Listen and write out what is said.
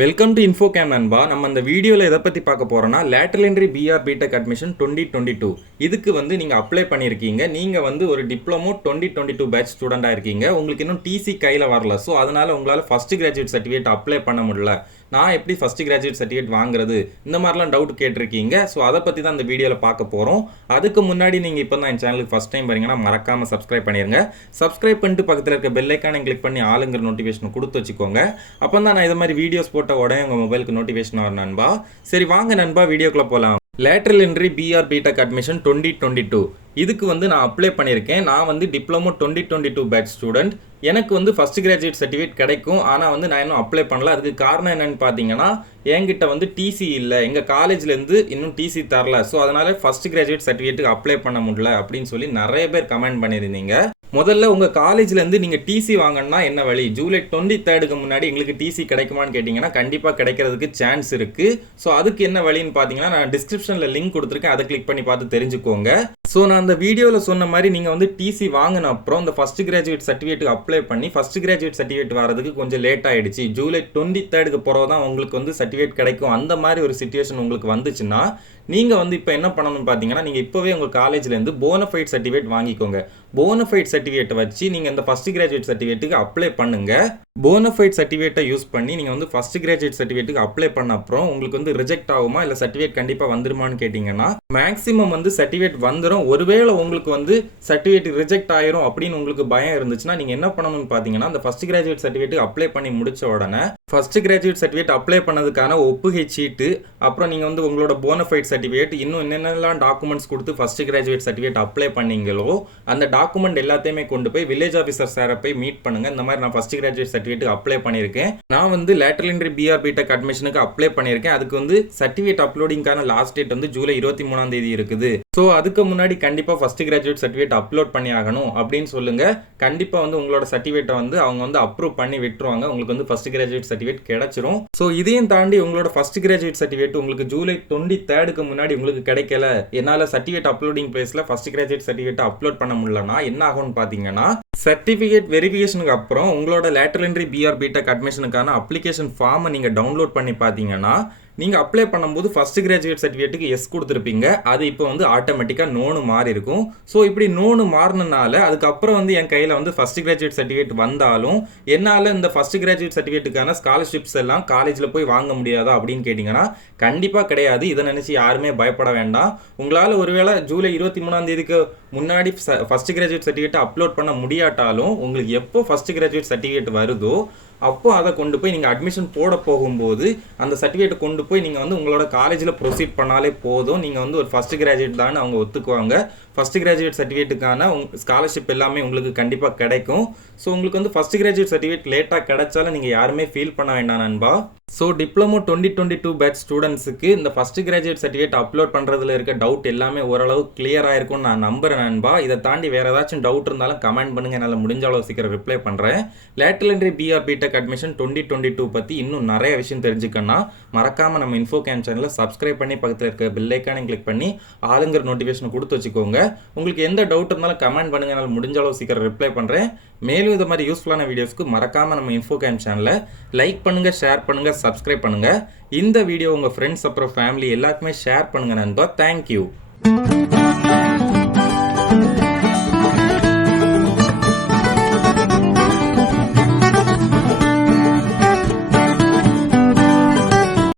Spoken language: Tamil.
வெல்கம் டு இன்ஃபோகேம் நண்பா. நம்ம இந்த வீடியோவில் எதை பற்றி பார்க்க போகிறோன்னா lateral entry B.R B.Tech admission 2022 இதுக்கு நீங்கள் அப்ளை பண்ணியிருக்கீங்க. நீங்கள் ஒரு டிப்ளமோ 2022 பேட்ச் ஸ்டூடெண்டாக இருக்கீங்க. உங்களுக்கு இன்னும் டிசி கையில் வரல. ஸோ அதனால் உங்களால் ஃபஸ்ட் கிராஜுவேட் சர்டிஃபிகேட் அப்ளை பண்ண முடியல. நான் எப்படி ஃபஸ்ட் கிராஜுவேட் சர்டிஃபிகேட் வாங்குறது, இந்த மாதிரிலாம் டவுட் கேட்டிருக்கீங்க. ஸோ அதை பற்றி தான் இந்த வீடியோவில் பார்க்க போகிறோம். அதுக்கு முன்னாடி நீங்கள் இப்போ தான் என் சேனலுக்கு ஃபஸ்ட் டைம் வரீங்கன்னா மறக்காமல் சப்ஸ்கிரைப் பண்ணிடுங்க. சப்ஸ்கிரைப் பண்ணிட்டு பக்கத்தில் இருக்க பெல் ஐக்கானை கிளிக் பண்ணி ஆளுங்கிற நோட்டிஃபிகேஷன் கொடுத்து வச்சுக்கோங்க. அப்போ தான் நான் இது மாதிரி வீடியோஸ் போட்ட உடனே உங்கள் மொபைலுக்கு நோட்டிஃபிகேஷன் வரும் நண்பா. சரி வாங்க நண்பா, வீடியோக்குள்ளே போகலாம். Lateral entry B.R B.Tech admission 2022 இதுக்கு நான் அப்ளை பண்ணியிருக்கேன். நான் டிப்ளமோ 2022 பேட்ச் ஸ்டூடெண்ட். எனக்கு ஃபஸ்ட் கிராஜுவேட் சர்டிஃபிகேட் கிடைக்கும். ஆனால் நான் இன்னும் அப்ளை பண்ணல. அதுக்கு காரணம் என்னன்னு பார்த்தீங்கன்னா, என்கிட்ட டிசி இல்லை, எங்கள் காலேஜ்லேருந்து இன்னும் டிசி தரல. ஸோ அதனால் ஃபஸ்ட் கிராஜுவேட் சர்டிஃபிகேட்டுக்கு அப்ளை பண்ண முடியல அப்படின்னு சொல்லி நிறைய பேர் கமெண்ட் பண்ணியிருந்தீங்க. முதல்ல உங்கள் காலேஜ்லேருந்து நீங்கள் டிசி வாங்கினா என்ன வழி? ஜூலை 23 முன்னாடி எங்களுக்கு டிசி கிடைக்குமான்னு கேட்டிங்கன்னா கண்டிப்பாக கிடைக்கிறதுக்கு சான்ஸ் இருக்குது. ஸோ அதுக்கு என்ன வழின்னு பார்த்தீங்கன்னா, நான் டிஸ்கிரிப்ஷனில் லிங்க் கொடுத்துருக்கேன். அதை கிளிக் பண்ணி பார்த்து தெரிஞ்சுக்கோங்க. ஸோ நான் அந்த வீடியோவில் சொன்ன மாதிரி நீங்கள் டிசி வாங்கின அப்புறம் இந்த ஃபஸ்ட் கிராஜுவேட் சர்டிஃபிகேட்டுக்கு அப்ளை பண்ணி ஃபஸ்ட் கிராஜுவேட் சர்டிஃபிகேட் வரதுக்கு கொஞ்சம் லேட் ஆகிடுச்சு. ஜூலை 23 பிறகு தான் உங்களுக்கு சர்டிஃபிகேட் கிடைக்கும். அந்த மாதிரி ஒரு சிச்சுவேஷன் உங்களுக்கு வந்துச்சுன்னா நீங்கள் இப்போ என்ன பண்ணணும்னு பார்த்தீங்கன்னா, நீங்கள் இப்போவே உங்கள் காலேஜ்லேருந்து போனஃபைட் சர்டிஃபிகேட் வாங்கிக்கோங்க. போனஃபைட் சர்டிஃபிகேட்டை வச்சு நீங்கள் இந்த ஃபஸ்ட் கிராஜுவேட் சர்டிஃபிகேட்டுக்கு அப்ளை பண்ணுங்கள். போனஃபைட் சர்டிஃபிகேட்டை யூஸ் பண்ணி நீங்கள் ஃபஸ்ட் கிராஜுவேட் சர்டிஃபிகேட்டுக்கு அப்ளை பண்ண அப்புறம் உங்களுக்கு ரிஜெக்ட் ஆகுமா இல்லை சர்டிஃபிகேட் கண்டிப்பாக வந்துருமான்னு கேட்டிங்கன்னா, மேக்ஸிமம் சர்டிஃபிகேட் வந்துடும். ஒருவேளை உங்களுக்கு சர்டிஃபிகேட் ரிஜெக்ட் ஆயிரும் அப்படின்னு உங்களுக்கு பயம் இருந்துச்சுன்னா நீங்கள் என்ன பண்ணணும்னு பார்த்தீங்கன்னா, அந்த ஃபஸ்ட் கிராஜுவேட் சர்டிஃபிகேட் அப்ளை பண்ணி முடிச்ச உடனே ஃபஸ்ட் கிராஜுவேட் சர்டிஃபிகேட் அப்ளை பண்ணதுக்கான ஒப்புகை சீட்டு, அப்புறம் நீங்கள் உங்களோட போனஃபைட் சர்டிஃபிகேட், இன்னும் என்னென்னலாம் டாக்குமெண்ட்ஸ் கொடுத்து ஃபஸ்ட் கிராஜுவேட் சர்டிஃபிகேட் அப்ளை பண்ணீங்களோ அந்த டாக்குமெண்ட் எல்லாத்தையுமே கொண்டு போய் வில்லேஜ் ஆஃபீஸர் சாரை போய் மீட் பண்ணுங்க. இந்த மாதிரி நான் ஃபஸ்ட் கிராஜுவேட் சர்டிஃபிகேட் அப்ளை பண்ணியிருக்கேன். நான் லேட்டரல் என்ட்ரி B.R B.Tech அட்மிஷனுக்கு அப்ளை பண்ணியிருக்கேன். அதுக்கு சர்டிஃபிகேட் அப்லோடிங்கான லாஸ்ட் டேட் ஜூலை 23 இருக்குது. ஸோ அதுக்கு முன்னாடி கண்டிப்பாக ஃபஸ்ட் கிராஜுவேட் சர்டிஃபிகேட் அப்லோட் பண்ணி ஆகணும் அப்படின்னு சொல்லுங்க. கண்டிப்பாக உங்களோட சர்டிஃபிகேட்டை அவங்க அப்ரூவ் பண்ணி விட்டுருவாங்க. உங்களுக்கு ஃபஸ்ட் கிராஜுவேட் சர்டிஃபிகேட் கிடைச்சிரும். ஸோ இதையும் தாண்டி உங்களோட ஃபஸ்ட் கிராஜுவேட் சர்டிஃபிகேட் உங்களுக்கு ஜூலை 23 முன்னாடி உங்களுக்கு கிடைக்கல, என்னால் சர்டிஃபிகேட் அப்லோடிங் பிளேஸில் ஃபஸ்ட் கிராஜுவேட் சர்டிஃபிகேட் அப்லோட் பண்ண முடியலன்னா என்ன ஆகும்னு பார்த்தீங்கன்னா, சர்டிஃபிகேட் வெரிஃபிகேஷனுக்கு அப்புறம் உங்களோட lateral entry B.R B.Tech அட்மிஷனுக்கான application ஃபார்மை நீங்கள் டவுன்லோட் பண்ணி பார்த்தீங்கன்னா, நீங்கள் அப்ளை பண்ணும்போது ஃபஸ்ட் கிராஜுவேட் சர்டிஃபிகேட்டுக்கு எஸ் கொடுத்துருப்பீங்க. அது இப்போ ஆட்டோமேட்டிக்காக நோனு மாறி இருக்கும். ஸோ இப்படி நோனு மாறினால அதுக்கப்புறம் என் கையில் ஃபஸ்ட் கிராஜுவேட் சர்டிஃபிகேட் வந்தாலும் என்னால் இந்த ஃபஸ்ட் கிராஜுவேட் சர்டிஃபிகேட்டுக்கான ஸ்காலர்ஷிப்ஸ் எல்லாம் காலேஜில் போய் வாங்க முடியாதா அப்படின்னு கேட்டிங்கன்னா கண்டிப்பாக கிடையாது. இதை நினச்சி யாருமே பயப்பட வேண்டாம். உங்களால் ஒருவேளை ஜூலை 23 முன்னாடி ஃபஸ்ட் கிராஜுவேட் சர்டிஃபிகேட்டை அப்லோட் பண்ண முடியாட்டாலும் உங்களுக்கு எப்போ ஃபஸ்ட் கிராஜுவேட் சர்டிஃபிகேட் வருதோ அப்போ அதை கொண்டு போய் நீங்கள் அட்மிஷன் போட போகும்போது அந்த சர்டிஃபிகேட்டை கொண்டு போய் நீங்கள் உங்களோட காலேஜில் ப்ரொசீட் பண்ணாலே போதும். நீங்கள் ஒரு ஃபஸ்ட் கிராஜுவேட் தான் அவங்க ஒத்துக்குவாங்க. ஃபஸ்ட் கிராஜுவேட் சர்டிஃபிகேட்டுக்கான ஸ்காலர்ஷிப் எல்லாமே உங்களுக்கு கண்டிப்பாக கிடைக்கும். ஸோ உங்களுக்கு ஃபஸ்ட் கிராஜுவேட் சர்டிஃபிகேட் லேட்டாக கிடைச்சாலும் நீங்கள் யாருமே ஃபீல் பண்ண வேண்டாம் நண்பா. ஸோ டிப்ளமோ 2022 பேட்ச் ஸ்டூடெண்ட்ஸுக்கு இந்த ஃபஸ்ட் கிராஜுவேட் சர்டிஃபிகேட் அப்லோட் பண்ணுறதுல இருக்க டவுட் எல்லாமே ஓரளவு கிளியர் ஆயிருக்கும்னு நான் நம்புறேன் நண்பா. இதை தாண்டி வேறு ஏதாச்சும் டவுட் இருந்தாலும் கமெண்ட் பண்ணுங்கள். என்னால் முடிஞ்ச அளவு சீக்கிரம் ரிப்ளை பண்ணுறேன். Lateral entry B.R B.Tech admission 2022 பற்றி இன்னும் நிறைய விஷயம் தெரிஞ்சுக்கணும்னா மறக்காமல் நம்ம இன்ஃபோகேம் சேனலை சப்ஸ்கிரைப் பண்ணி பக்கத்தில் இருக்க பெல் ஐக்கானை கிளிக் பண்ணி ஆளுங்கிற நோட்டிஃபிகேஷன் கொடுத்து வச்சுக்கோங்க. உங்களுக்கு எந்த டவுட் இருந்தாலும் கமெண்ட் பண்ணுங்கள். என்னால் முடிஞ்ச அளவு சீக்கிரம் ரிப்ளை பண்ணுறேன். மேலும் இது மாதிரி யூஸ்ஃபுல்லான வீடியோஸ்க்கு மறக்காமல் நம்ம இன்ஃபோகேம் சேனலை லைக் பண்ணுங்கள், ஷேர் பண்ணுங்கள், சப்ஸ்கிரைப் பண்ணுங்கள். இந்த வீடியோ உங்கள் ஃப்ரெண்ட்ஸ் அப்புறம் ஃபேமிலி எல்லாருக்குமே ஷேர் பண்ணுங்கள் நண்பா. தேங்க்யூ.